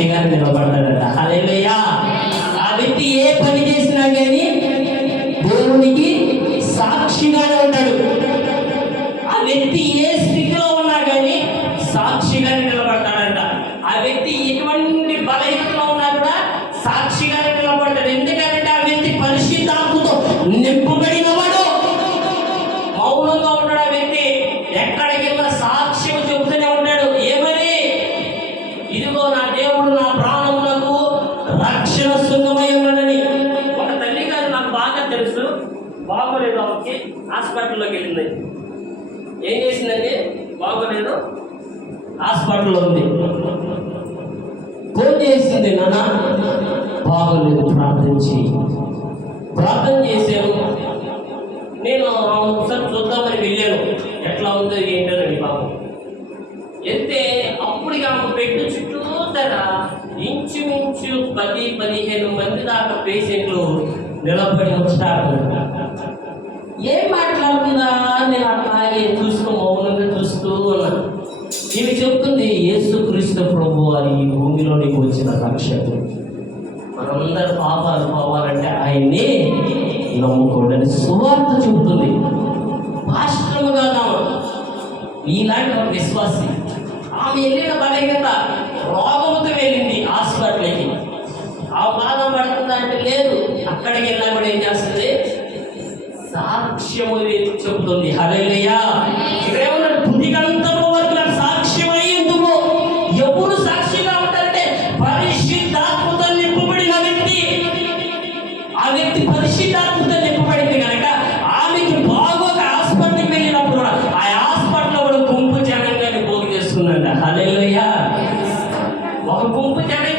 సాక్షిగా నిలబడతాడట. హల్లెలూయా. ఆ వ్యక్తి ఏ పని చేసినా కానీ దేవునికి సాక్షిగానే ఉంటాడు. ఆ వ్యక్తి ఏ స్థితిలో ఉన్నా కానీ సాక్షిగా నిలబడతాడంట. ఆ వ్యక్తి ఎటువంటి బలహీనతలో ఉన్నా కూడా సాక్షిగా నిలబడతాడు. ఎందుకంటే ఆ వ్యక్తి పరిశుద్ధాత్మతో నింపబడినవాడు. మౌనంగా ఉంటాడు ఆ వ్యక్తి. ఎక్కడికి వెళ్ళినా సాక్ష్యం చెబుతూనే ఉంటాడు. ఏమని? ఇదిగో నా దేవుడు నా ప్రాణములకు రక్షణ శృంగమై ఉన్నాడని. ఒక తల్లి గారు నాకు బాగా తెలుసు, బాగోలేదు, ఆమెకి హాస్పిటల్లోకి వెళ్ళింది. ఏం చేసిందండి? బాగోలేదు, హాస్పిటల్లో ఉంది. ఫోన్ చేసింది, నాన్న బాగోలేదు, ప్రార్థన చేశాను. నేను ఒకసారి చూద్దామని వెళ్ళాను, ఎట్లా ఉందో ఏంటోనండి బాబు. వెళ్తే అప్పుడు ఆమె పెట్టు చుట్టూతర ఇంచుమించు 10-15 మంది దాకా పేషెంట్లు నిలబడి వచ్చారు. ఏం మాట్లాడుతుందా నేను అట్లాగే చూస్తూ మౌనంగా చూస్తూ ఉన్నాను. ఇవి చెప్తుంది, యేసుక్రీస్తు ప్రభు అని ఈ భూమిలోనికి వచ్చిన రక్షకుడు. మనందరి పాపాలు పోవాలంటే ఆయన్ని నమ్ముకోండి అని సువార్త చెబుతుంది. పాశ్రముగా ఇలాంటి ఒక విశ్వాసి. ఆమె వెళ్ళిన బలహీనత, రోగముతో వెళ్ళింది హాస్పిటల్కి. ఆ బాధ పడుతుందా అంటే లేదు. అక్కడికి వెళ్ళినా కూడా ఏం చేస్తుంది? సాక్ష్యము చెబుతుంది. హల్లెలూయా. ఇక్కడ ఏమన్నా బుద్ధిగంతము వరకు సాక్ష్యమై ఎందుకు? ఎవరు సాక్షిగా ఉంటారంటే పరిశుద్ధాత్మతో నింపబడిన వ్యక్తి. ఆ వ్యక్తి పరిశుద్ధాత్మతో నింపబడింది కనుక ఆమెకి బాగోక హాస్పిటల్కి వెళ్ళినప్పుడు ఆ హాస్పిటల్లో కూడా గుంపు జనంగానే పోగు చేసుకుందంట. హల్లెలూయా. ఒక గుంపు జనం